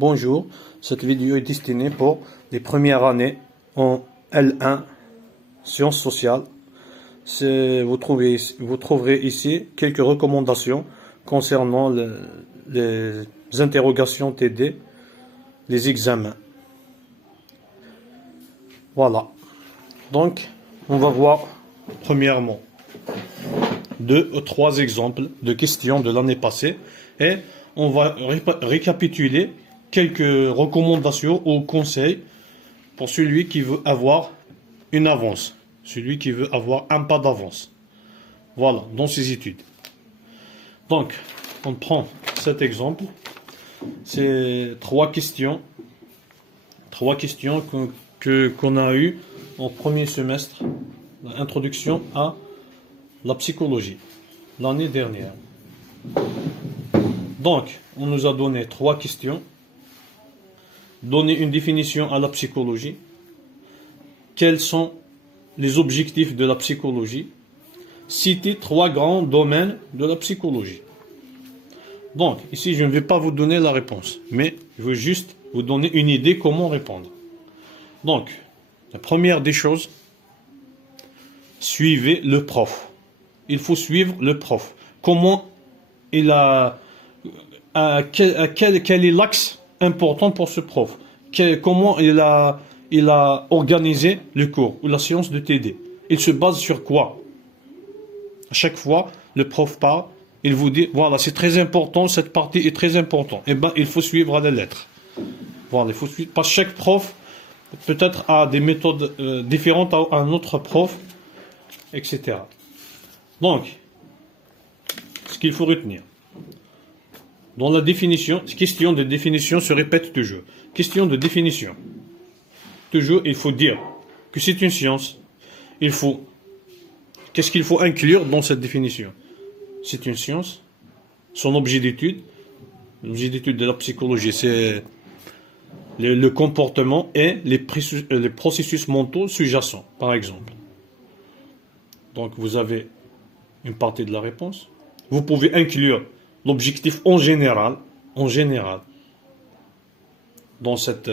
Bonjour, cette vidéo est destinée pour les premières années en L1, sciences sociales. Vous trouverez ici quelques recommandations concernant les interrogations TD, les examens. Voilà. Donc, on va voir premièrement 2 ou 3 exemples de questions de l'année passée et on va récapituler quelques recommandations ou conseils pour celui qui veut avoir une avance, celui qui veut avoir un pas d'avance. Voilà, dans ses études. Donc, on prend cet exemple. C'est 3 questions qu'on a eues au premier semestre, l'introduction à la psychologie, l'année dernière. Donc, on nous a donné 3 questions. Donner une définition à la psychologie. Quels sont les objectifs de la psychologie? Citer 3 grands domaines de la psychologie. Donc, ici, je ne vais pas vous donner la réponse, mais je veux juste vous donner une idée comment répondre. Donc, la première des choses, suivez le prof. Il faut suivre le prof. Comment il a... quel est l'axe important pour ce prof? Comment il a organisé le cours ou la séance de TD? Il se base sur quoi? À chaque fois, le prof parle, il vous dit, voilà, c'est très important, cette partie est très importante. Eh bien, il faut suivre à la lettre. Voilà, il faut suivre. Parce que chaque prof, peut-être, a des méthodes différentes à un autre prof, etc. Donc, ce qu'il faut retenir. Dans la définition, question de définition se répète toujours. Question de définition. Toujours, il faut dire que c'est une science. Qu'est-ce qu'il faut inclure dans cette définition? C'est une science. Son objet d'étude. L'objet d'étude de la psychologie, c'est le comportement et les processus mentaux sous-jacents, par exemple. Donc, vous avez une partie de la réponse. Vous pouvez inclure l'objectif en général, dans cette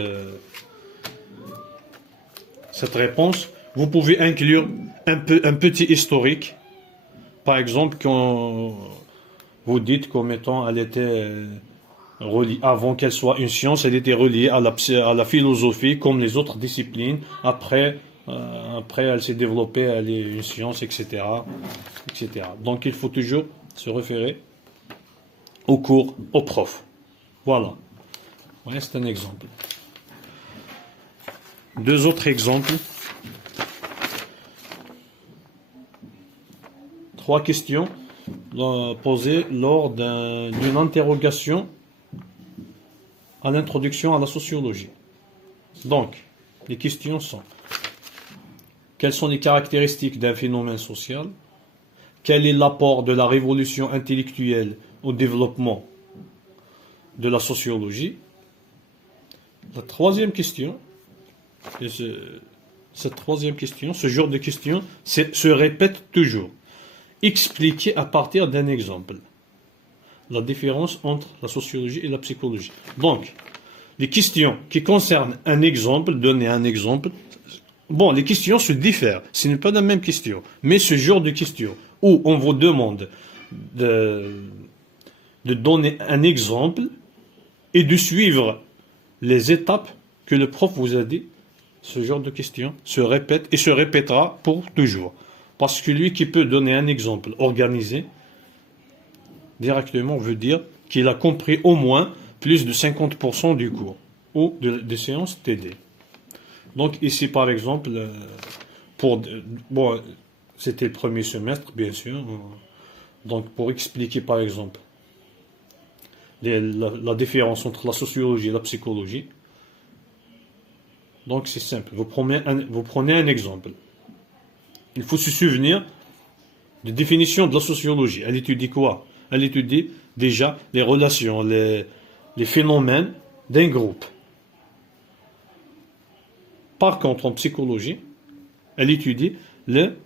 réponse. Vous pouvez inclure un petit historique. Par exemple, quand vous dites qu'en étant, elle était reliée, avant qu'elle soit une science, elle était reliée à la philosophie comme les autres disciplines. Après, elle s'est développée, elle est une science, etc., etc. Donc, il faut toujours se référer au cours, au prof. Voilà. Ouais, c'est un exemple. 2 autres exemples. 3 questions posées lors d'une interrogation à l'introduction à la sociologie. Donc, les questions sont: quelles sont les caractéristiques d'un phénomène social? Quel est l'apport de la révolution intellectuelle au développement de la sociologie? La troisième question, ce genre de question se répète toujours. Expliquer à partir d'un exemple la différence entre la sociologie et la psychologie. Donc, les questions qui concernent un exemple, donner un exemple, bon, les questions se diffèrent, ce n'est pas la même question, mais ce genre de questions où on vous demande de donner un exemple et de suivre les étapes que le prof vous a dit, ce genre de questions se répète et se répétera pour toujours. Parce que lui qui peut donner un exemple organisé, directement veut dire qu'il a compris au moins plus de 50% du cours ou des séances TD. Donc ici par exemple, c'était le premier semestre bien sûr, donc pour expliquer par exemple la différence entre la sociologie et la psychologie. Donc c'est simple, vous prenez un exemple. Il faut se souvenir de définition de la sociologie. Elle étudie quoi? Elle étudie déjà les relations, les phénomènes d'un groupe. Par contre, en psychologie, elle étudie le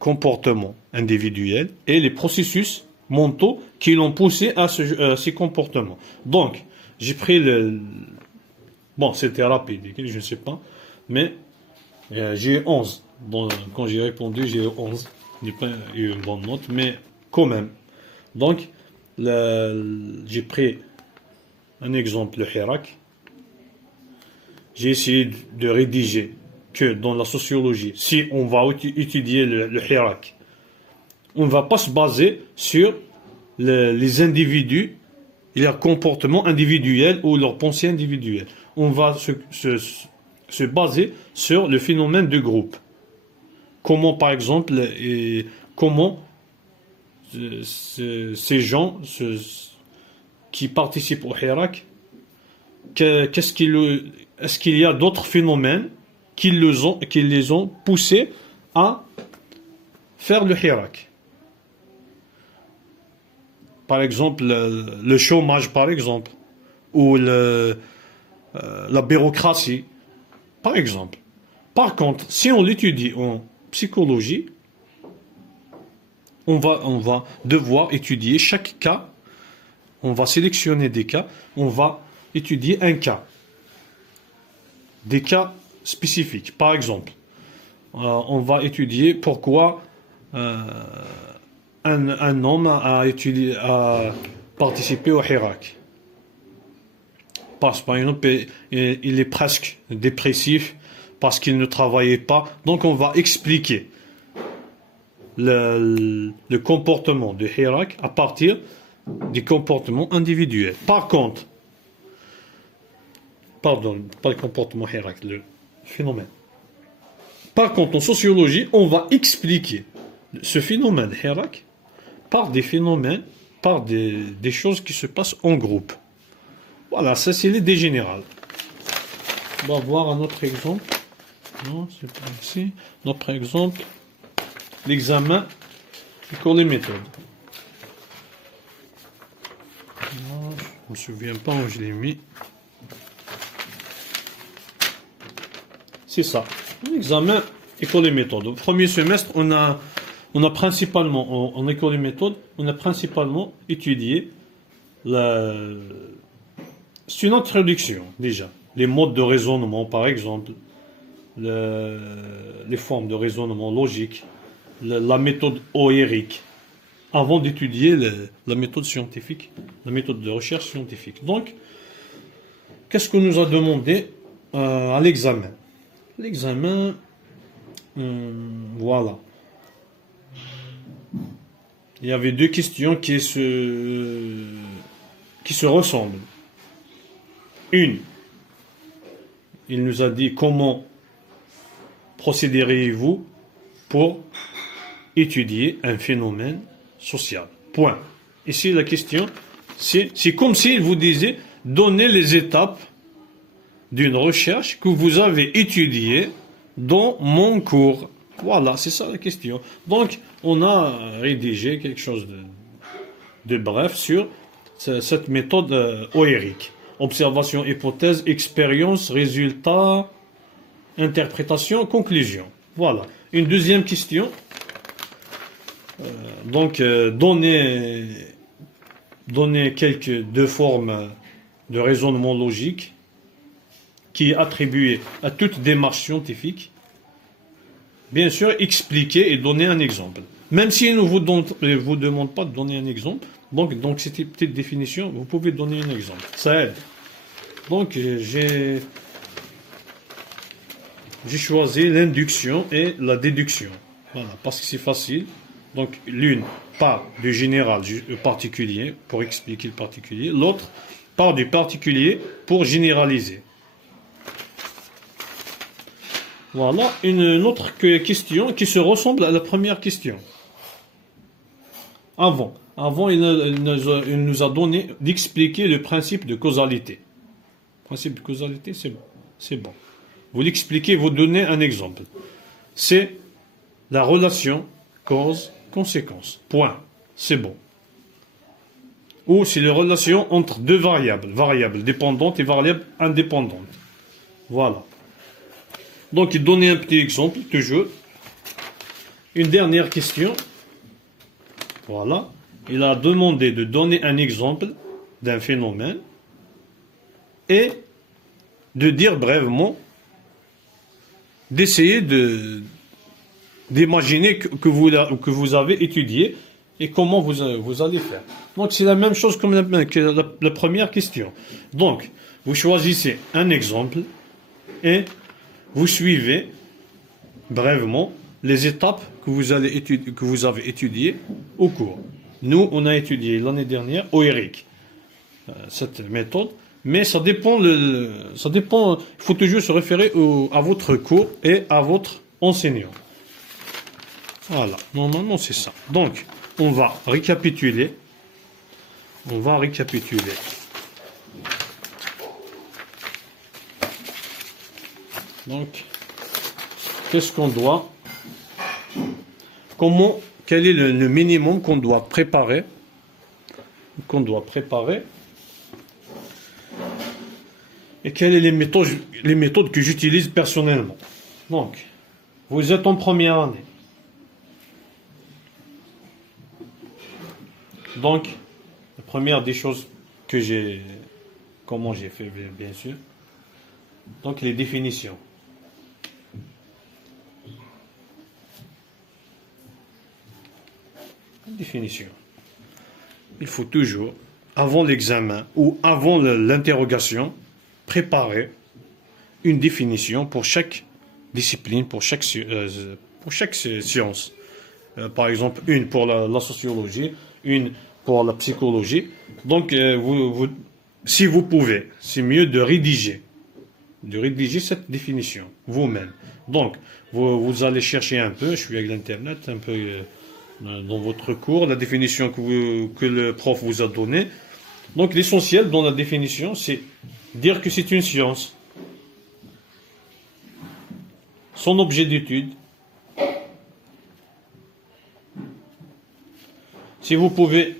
comportement individuel et les processus mentaux qui l'ont poussé à ces comportements. Donc, j'ai pris le... Bon, c'était rapide, je ne sais pas. Mais j'ai eu 11. Bon, quand j'ai répondu, j'ai eu 11. Je n'ai pas eu une bonne note, mais quand même. Donc, j'ai pris un exemple, le Hirak. J'ai essayé de rédiger que dans la sociologie, si on va étudier le Hirak, on ne va pas se baser sur les individus et leur comportement individuel ou leur pensée individuelle. On va se baser sur le phénomène de groupe. Comment, par exemple, comment ces gens qui participent au Hirak, est-ce qu'il y a d'autres phénomènes qui les ont poussés à faire le Hirak? Par exemple, le chômage, par exemple, ou la bureaucratie, par exemple. Par contre, si on l'étudie en psychologie, on va devoir étudier chaque cas, on va sélectionner des cas, on va étudier un cas, des cas spécifiques. Par exemple, on va étudier pourquoi un homme a participé au Hirak. Parce, par exemple, il est presque dépressif, parce qu'il ne travaillait pas. Donc on va expliquer le comportement de Hirak à partir des comportements individuels. Par contre, pardon, pas le comportement Hirak, le phénomène. Par contre, en sociologie, on va expliquer ce phénomène Hirak par des phénomènes, par des choses qui se passent en groupe. Voilà, ça c'est l'idée générale. On va voir un autre exemple. Non, c'est pas ici. Notre exemple, l'examen et les méthodes. Non, je ne me souviens pas où je l'ai mis. C'est ça. L'examen école et méthode. Au premier semestre, on a principalement, en école et méthode, on a principalement étudié c'est une introduction, déjà. Les modes de raisonnement, par exemple, les formes de raisonnement logique, la méthode oérique, avant d'étudier la méthode scientifique, la méthode de recherche scientifique. Donc, qu'est-ce qu'on nous a demandé à l'examen? L'examen, voilà. Il y avait deux questions qui se ressemblent. Une, il nous a dit comment procéderiez-vous pour étudier un phénomène social. Point. Ici, la question, c'est comme s'il vous disait, donnez les étapes d'une recherche que vous avez étudiée dans mon cours. Voilà, c'est ça la question. Donc, on a rédigé quelque chose de bref sur cette méthode oérique. Observation, hypothèse, expérience, résultat, interprétation, conclusion. Voilà. Une deuxième question. Donner deux formes de raisonnement logique qui est attribuée à toute démarche scientifique. Bien sûr, expliquer et donner un exemple. Même s'il ne vous demande pas de donner un exemple, donc cette petite définition, vous pouvez donner un exemple. Ça aide. Donc, j'ai choisi l'induction et la déduction. Voilà, parce que c'est facile. Donc, l'une part du général au particulier pour expliquer le particulier, l'autre part du particulier pour généraliser. Voilà, une autre question qui se ressemble à la première question. Avant, il nous a donné d'expliquer le principe de causalité. Le principe de causalité, c'est bon. Vous l'expliquez, vous donnez un exemple. C'est la relation cause-conséquence. Point. C'est bon. Ou c'est la relation entre deux variables dépendantes et variables indépendantes. Voilà. Donc, il donnait un petit exemple, toujours. Une dernière question. Voilà. Il a demandé de donner un exemple d'un phénomène et de dire brièvement, d'essayer d'imaginer que vous avez étudié et comment vous allez faire. Donc c'est la même chose que la première question. Donc, vous choisissez un exemple et vous suivez brièvement les étapes que vous avez étudiées au cours. Nous, on a étudié l'année dernière au ERIC cette méthode, mais ça dépend. Il faut toujours se référer à votre cours et à votre enseignant. Voilà, normalement c'est ça. Donc, on va récapituler. Donc, qu'est-ce qu'on doit? Quel est le minimum qu'on doit préparer? Et quelles sont les méthodes que j'utilise personnellement? Donc, vous êtes en première année. Donc, la première des choses comment j'ai fait, bien sûr. Donc, les définitions. Définition. Il faut toujours, avant l'examen ou avant l'interrogation, préparer une définition pour chaque discipline, pour chaque science. Par exemple, une pour la sociologie, une pour la psychologie. Donc, si vous pouvez, c'est mieux de rédiger cette définition vous-même. Donc, vous allez chercher un peu, je suis avec l'Internet, un peu dans votre cours, la définition que le prof vous a donnée. Donc, l'essentiel dans la définition, c'est dire que c'est une science. Son objet d'étude. Si vous pouvez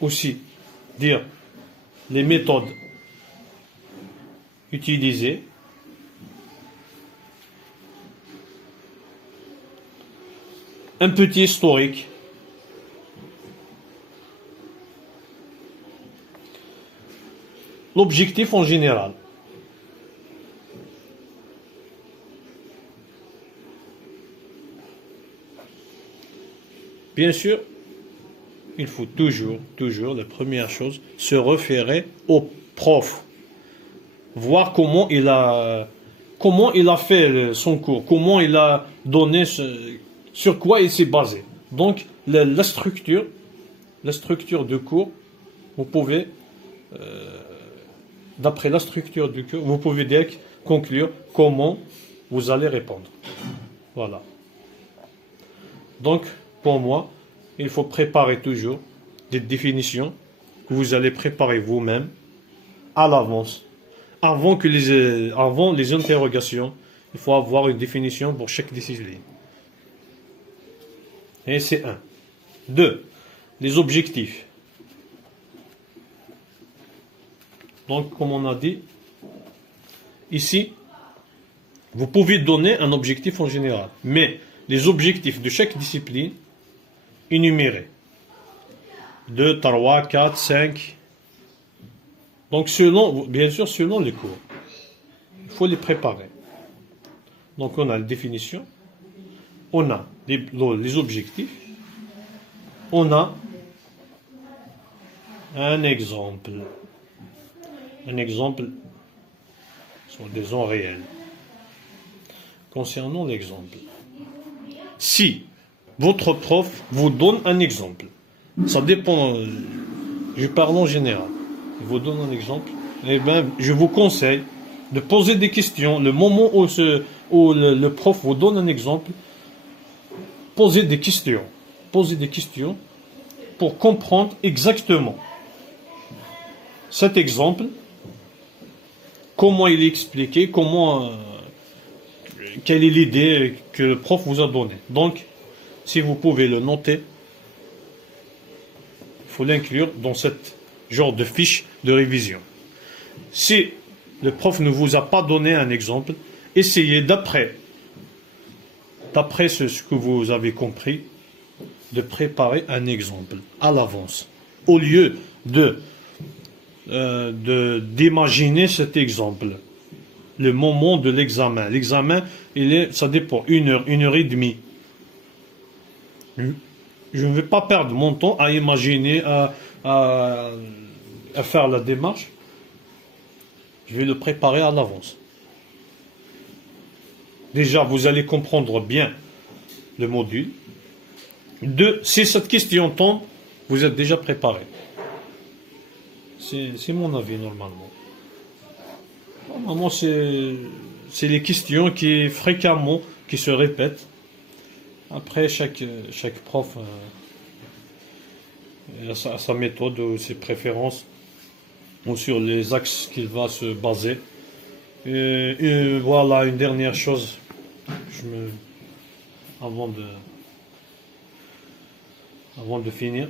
aussi dire les méthodes utilisées, un petit historique, l'objectif en général. Bien sûr, il faut toujours, la première chose, se référer au prof. Voir comment il a fait son cours, comment il a donné, sur quoi il s'est basé. Donc, la structure de cours, vous pouvez, d'après la structure du cours, vous pouvez conclure comment vous allez répondre. Voilà. Donc, pour moi, il faut préparer toujours des définitions que vous allez préparer vous-même à l'avance. Avant les interrogations, il faut avoir une définition pour chaque discipline. Et c'est 1. 2. Les objectifs. Donc, comme on a dit, ici, vous pouvez donner un objectif en général, mais les objectifs de chaque discipline énumérés. 2, 3, 4, 5. Donc, bien sûr, selon les cours. Il faut les préparer. Donc, on a la définition, on a les objectifs, on a un exemple. Un exemple sur des ondes réelles. Concernant l'exemple, si votre prof vous donne un exemple, ça dépend, je parle en général, il vous donne un exemple, eh bien, je vous conseille de poser des questions. Le moment où le prof vous donne un exemple, posez des questions pour comprendre exactement cet exemple, comment il est expliqué, quelle est l'idée que le prof vous a donnée. Donc, si vous pouvez le noter, il faut l'inclure dans cette genre de fiche de révision. Si le prof ne vous a pas donné un exemple, essayez d'après ce que vous avez compris, de préparer un exemple à l'avance. Au lieu de d'imaginer cet exemple. Le moment de l'examen. L'examen, ça dépend, 1 heure, 1 heure et demie. Je ne vais pas perdre mon temps à imaginer, à faire la démarche. Je vais le préparer à l'avance. Déjà, vous allez comprendre bien le module. 2, si cette question tombe, vous êtes déjà préparé. C'est mon avis normalement. Normalement, c'est les questions qui fréquemment qui se répètent. Après, chaque prof a sa méthode ou ses préférences ou sur les axes qu'il va se baser. Et voilà, une dernière chose, avant de finir,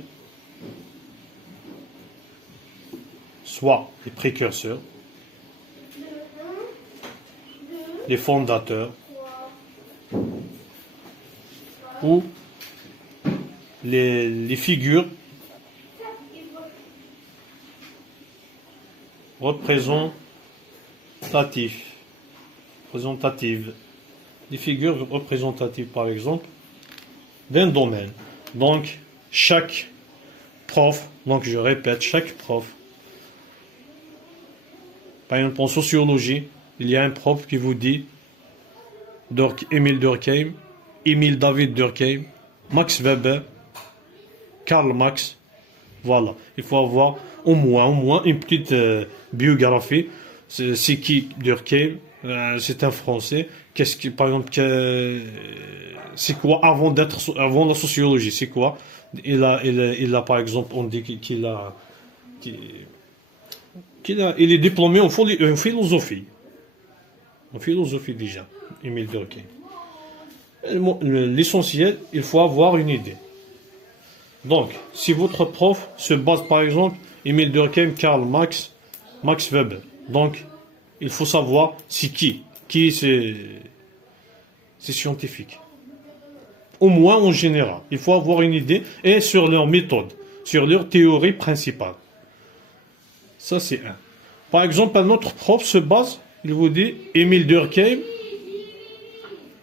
soit les précurseurs, les fondateurs, ou les figures représentatives. Les figures représentatives, par exemple, d'un domaine. Donc, chaque prof, donc je répète, chaque prof, par exemple en sociologie, il y a un prof qui vous dit Émile Durkheim, Émile David Durkheim, Max Weber, Karl Marx. Voilà, il faut avoir au moins une petite biographie. C'est qui Durkheim? C'est un Français. Par exemple, c'est quoi avant la sociologie? C'est quoi? Il a par exemple, on dit qu'il est diplômé en philosophie. En philosophie déjà, Émile Durkheim. L'essentiel, il faut avoir une idée. Donc, si votre prof se base par exemple, Émile Durkheim, Karl Marx, Max Weber. Donc, il faut savoir c'est qui. C'est scientifique. Au moins en général. Il faut avoir une idée et sur leur méthode, sur leur théorie principale. Ça, c'est un. Par exemple, un autre prof se base, il vous dit Émile Durkheim,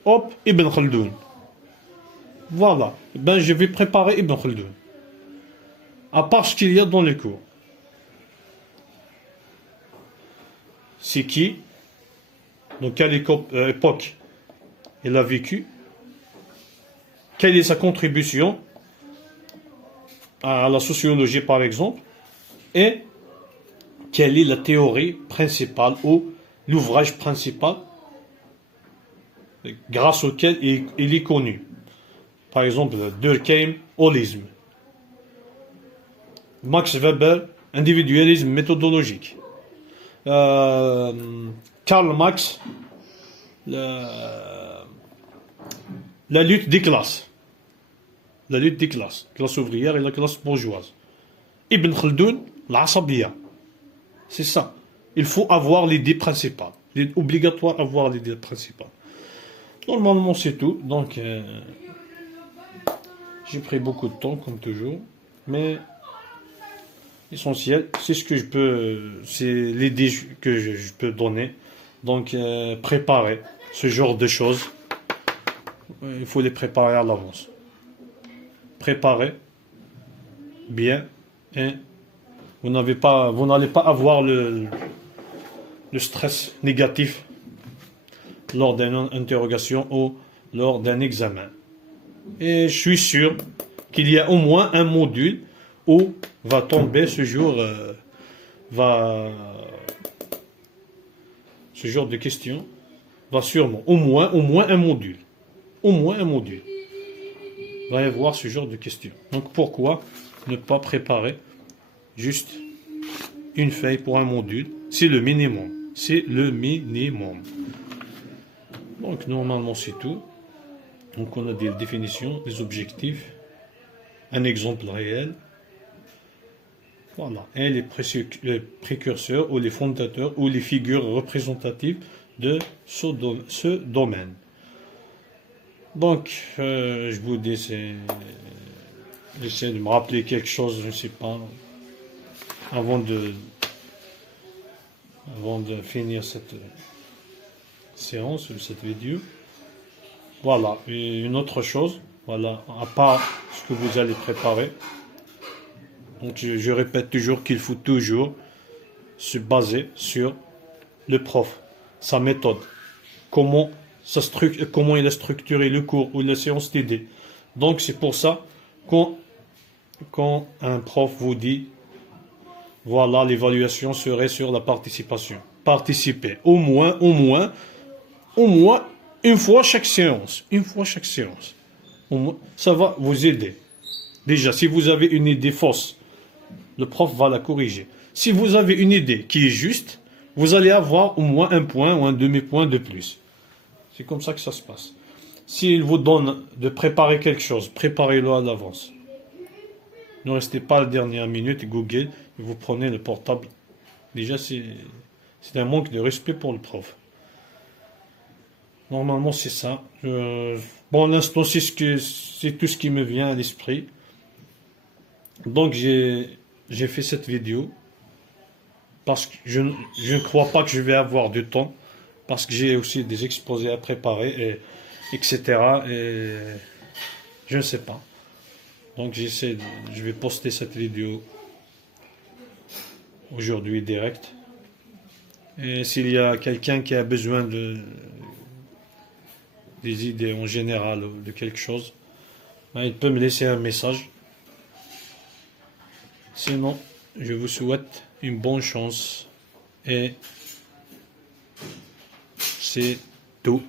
hop, Ibn Khaldoun. Voilà. Ben, je vais préparer Ibn Khaldoun. À part ce qu'il y a dans les cours. C'est qui? Dans quelle époque il a vécu? Quelle est sa contribution à la sociologie, par exemple? Et quelle est la théorie principale ou l'ouvrage principal grâce auquel il est connu? Par exemple, Durkheim, holisme. Max Weber, individualisme méthodologique. Karl Marx, la lutte des classes. La lutte des classes. Classe ouvrière et la classe bourgeoise. Ibn Khaldoun, l'asabiyya. C'est ça. Il faut avoir l'idée principale. Il est obligatoire d'avoir l'idée principale. Normalement, c'est tout. Donc, j'ai pris beaucoup de temps, comme toujours. Mais l'essentiel, c'est ce que je peux, c'est l'idée que je peux donner. Donc, préparer ce genre de choses. Il faut les préparer à l'avance. Préparer bien et vous n'allez pas avoir le stress négatif lors d'une interrogation ou lors d'un examen. Et je suis sûr qu'il y a au moins un module où va tomber ce genre de questions va sûrement au moins un module. Au moins un module. Va y avoir ce genre de questions. Donc pourquoi ne pas préparer juste une feuille pour un module? C'est le minimum. C'est le minimum. Donc normalement c'est tout. Donc on a des définitions, des objectifs, un exemple réel. Voilà. Et les précurseurs ou les fondateurs ou les figures représentatives de ce domaine. Donc, je vous dis, j'essaie de me rappeler quelque chose, je ne sais pas, avant de avant de finir cette séance, cette vidéo. Voilà, et une autre chose, voilà, à part ce que vous allez préparer. Donc je répète toujours qu'il faut toujours se baser sur le prof, sa méthode, comment il a structuré le cours ou la séance TD. Donc c'est pour ça quand un prof vous dit voilà, l'évaluation serait sur la participation. Participez au moins une fois chaque séance. Une fois chaque séance. Au moins, ça va vous aider. Déjà, si vous avez une idée fausse, le prof va la corriger. Si vous avez une idée qui est juste, vous allez avoir au moins un point ou un demi-point de plus. C'est comme ça que ça se passe. S'il vous donne de préparer quelque chose, préparez-le à l'avance. Ne restez pas à la dernière minute et Google et vous prenez le portable. Déjà, c'est un manque de respect pour le prof. Normalement, c'est ça. Bon, à l'instant, c'est tout ce qui me vient à l'esprit. Donc, j'ai fait cette vidéo parce que je ne crois pas que je vais avoir du temps, parce que j'ai aussi des exposés à préparer, etc. Et je ne sais pas. Donc, je vais poster cette vidéo aujourd'hui direct. Et s'il y a quelqu'un qui a besoin des idées en général ou de quelque chose, ben, il peut me laisser un message. Sinon, je vous souhaite une bonne chance et c'est tout.